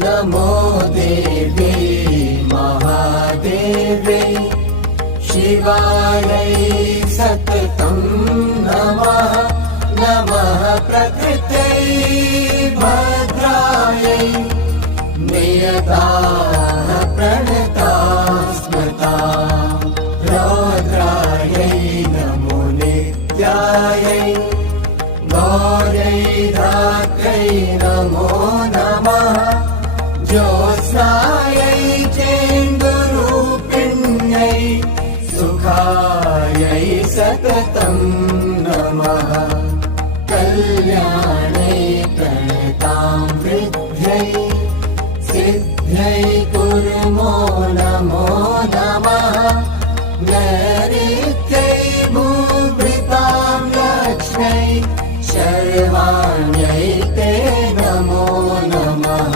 नमो देवी महादेवी शिवायै सततं नमः। नमः प्रकृत्यै भद्रायै नियताः प्रणता स्मृता रौद्रायै नमो नित्यायै गौर्यै धात्र्यै नमो नमः। ज्योत्स्नायै चेन्दुरूपिण्यै सुखायै सततं नमः। कल्याणै प्रणतां वृद्ध्यै सिद्ध्यै